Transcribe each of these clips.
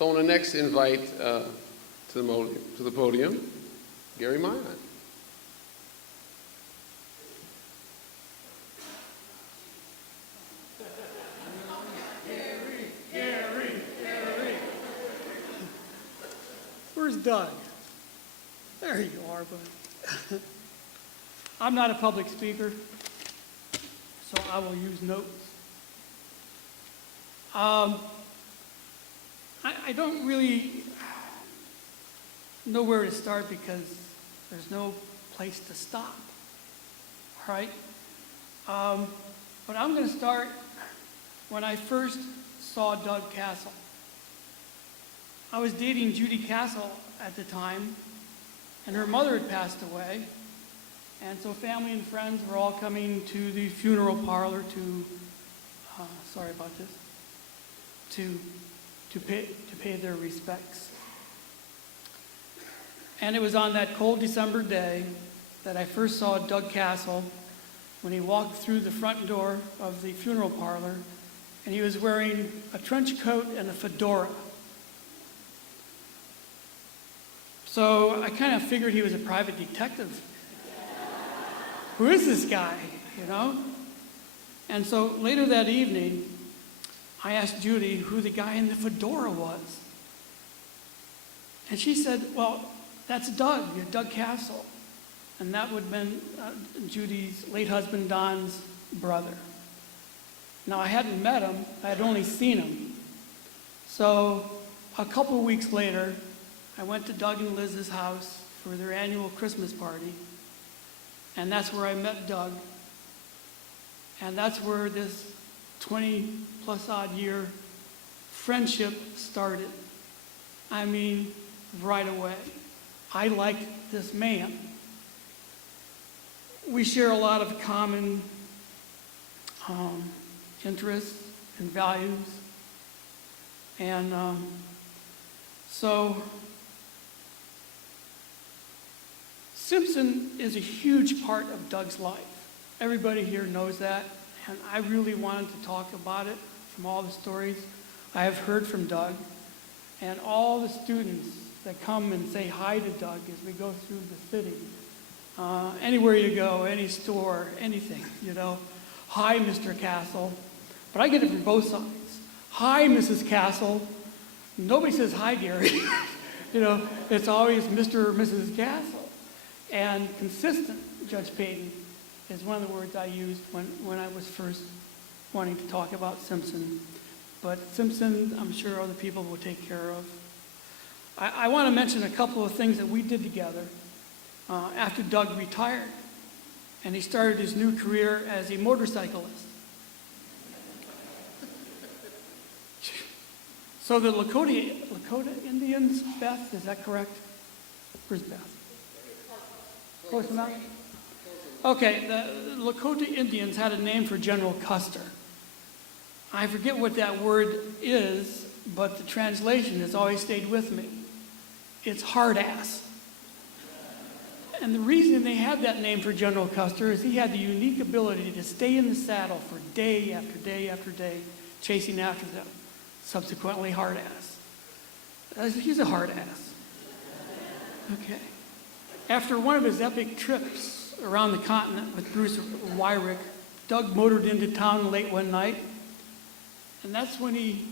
So I want to next invite to the podium, Gary Mion. Gary. Where's Doug? There you are, bud. I'm not a public speaker, so I will use notes. I don't really know where to start because there's no place to stop, all right? But I'm going to start when I first saw Doug Castle. I was dating Judy Castle at the time, and her mother had passed away, and so family and friends were all coming to the funeral parlor to, sorry about this, to pay their respects. And it was on that cold December day that I first saw Doug Castle when he walked through the front door of the funeral parlor, and he was wearing a trench coat and a fedora. So I kind of figured he was a private detective. Who is this guy, you know? And so later that evening, I asked Judy who the guy in the fedora was. And she said, well, that's Doug Castle. And that would have been Judy's late husband, Don's brother. Now, I hadn't met him, I had only seen him. So a couple of weeks later, I went to Doug and Liz's house for their annual Christmas party. And that's where I met Doug. And that's where this 20-plus odd year friendship started. I mean, right away. I liked this man. We share a lot of common interests and values. And so Simpson is a huge part of Doug's life. Everybody here knows that, and I really wanted to talk about it from all the stories I have heard from Doug, and all the students that come and say hi to Doug as we go through the city. Anywhere you go, any store, anything, you know. Hi, Mr. Castle. But I get it from both sides. Hi, Mrs. Castle. Nobody says hi, Gary. You know, it's always Mr. or Mrs. Castle. And consistent, Judge Payton, is one of the words I used when I was first wanting to talk about Simpson. But Simpson, I'm sure other people will take care of. I want to mention a couple of things that we did together after Doug retired. And he started his new career as a motorcyclist. So the Lakota Indians, Beth, is that correct? Where's Beth? Close enough? Okay, the Lakota Indians had a name for General Custer. I forget what that word is, but the translation has always stayed with me. It's hard ass. And the reason they had that name for General Custer is he had the unique ability to stay in the saddle for day after day after day, chasing after them. Subsequently, hard ass. He's a hard ass. Okay. After one of his epic trips around the continent with Bruce Wyrick, Doug motored into town late one night, and that's when he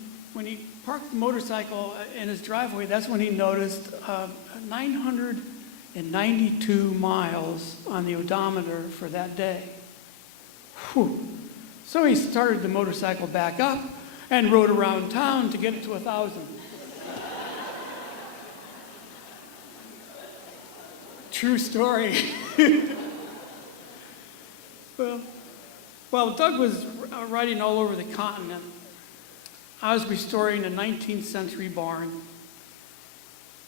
parked the motorcycle in his driveway, that's when he noticed 992 miles on the odometer for that day. Whew. So he started the motorcycle back up and rode around town to get it to 1,000. True story. Well, Doug was riding all over the continent. I was restoring a 19th century barn.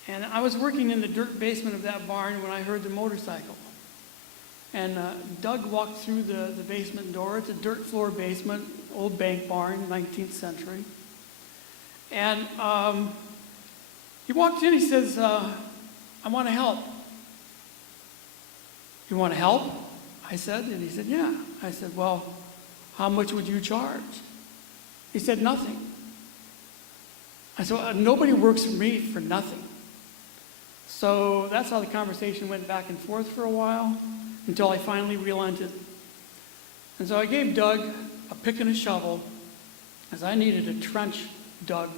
And I was working in the dirt basement of that barn when I heard the motorcycle. And Doug walked through the basement door. It's a dirt floor basement, old bank barn, 19th century. And he walked in, he says, I want to help. You want to help? I said, and he said, yeah. I said, well, how much would you charge? He said, nothing. I said, nobody works for me for nothing. So that's how the conversation went back and forth for a while until I finally relented. And so I gave Doug a pick and a shovel as I needed a trench dug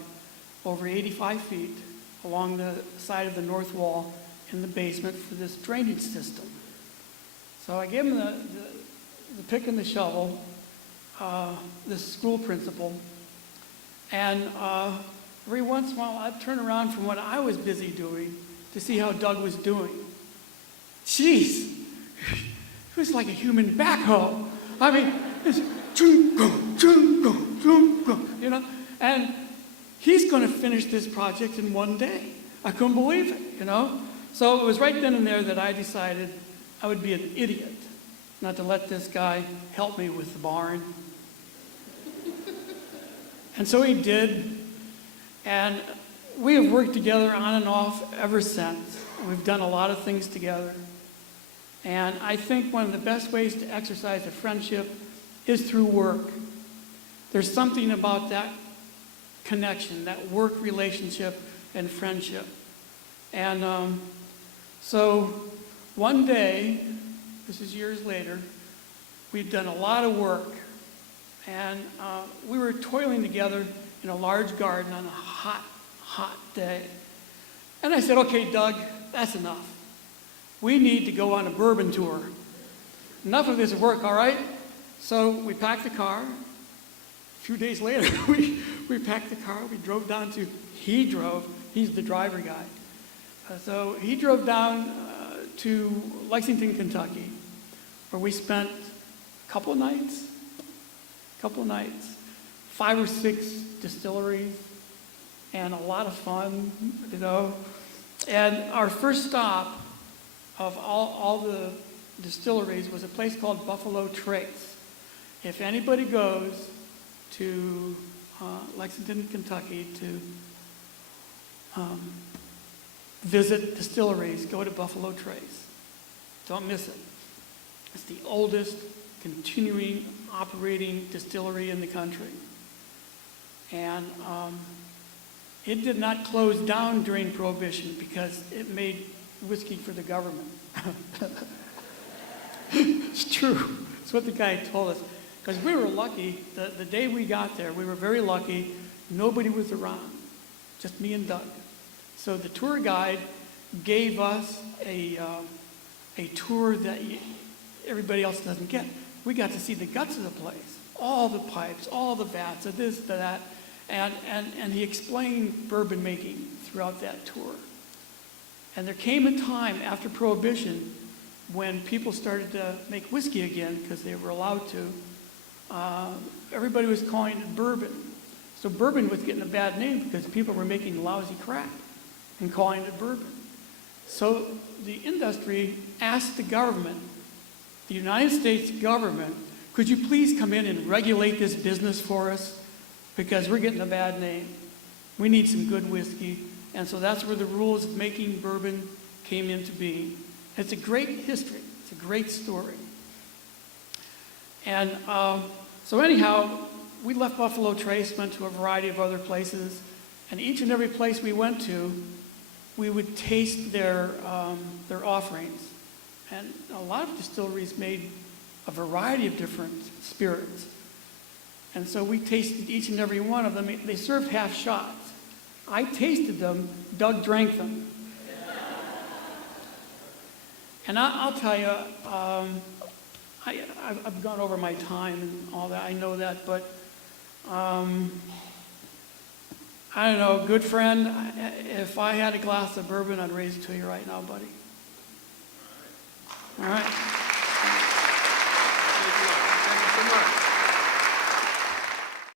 over 85 feet along the side of the north wall in the basement for this drainage system. So I gave him the pick and the shovel, this school principal, and every once in a while I'd turn around from what I was busy doing to see how Doug was doing. Jeez, it was like a human backhoe. I mean, it's you know, and he's going to finish this project in one day. I couldn't believe it, you know. So it was right then and there that I decided I would be an idiot not to let this guy help me with the barn. And so he did, and we have worked together on and off ever since. We've done a lot of things together. And I think one of the best ways to exercise a friendship is through work. There's something about that connection, that work relationship and friendship. And so one day, this is years later, we'd done a lot of work, and we were toiling together in a large garden on a hot day. And I said, okay, Doug, that's enough. We need to go on a bourbon tour. Enough of this work, all right? So we packed the car. A few days later, we packed the car. We drove down to, he's the driver guy. So he drove down to Lexington, Kentucky, where we spent a couple nights, 5 or 6 distilleries, and a lot of fun, you know. And our first stop of all the distilleries was a place called Buffalo Trace. If anybody goes to Lexington, Kentucky to visit distilleries, go to Buffalo Trace. Don't miss it. It's the oldest continuing operating distillery in the country. And it did not close down during Prohibition because it made whiskey for the government. It's true. It's what the guy told us. Because we were lucky, the day we got there, we were very lucky. Nobody was around, just me and Doug. So the tour guide gave us a tour that everybody else doesn't get. We got to see the guts of the place, all the pipes, all the vats, of this, that, and he explained bourbon making throughout that tour. And there came a time after Prohibition when people started to make whiskey again because they were allowed to. Everybody was calling it bourbon. So bourbon was getting a bad name because people were making lousy crap and calling it bourbon. So the industry asked the government, the United States government, could you please come in and regulate this business for us? Because we're getting a bad name. We need some good whiskey. And so that's where the rules of making bourbon came into being. It's a great history. It's a great story. And so anyhow, we left Buffalo Trace, went to a variety of other places, and each and every place we went to, we would taste their offerings. And a lot of distilleries made a variety of different spirits. And so we tasted each and every one of them. They served half shots. I tasted them, Doug drank them. And I'll tell you, I've gone over my time and all that, I know that, but I don't know, good friend, if I had a glass of bourbon, I'd raise it to you right now, buddy. All right.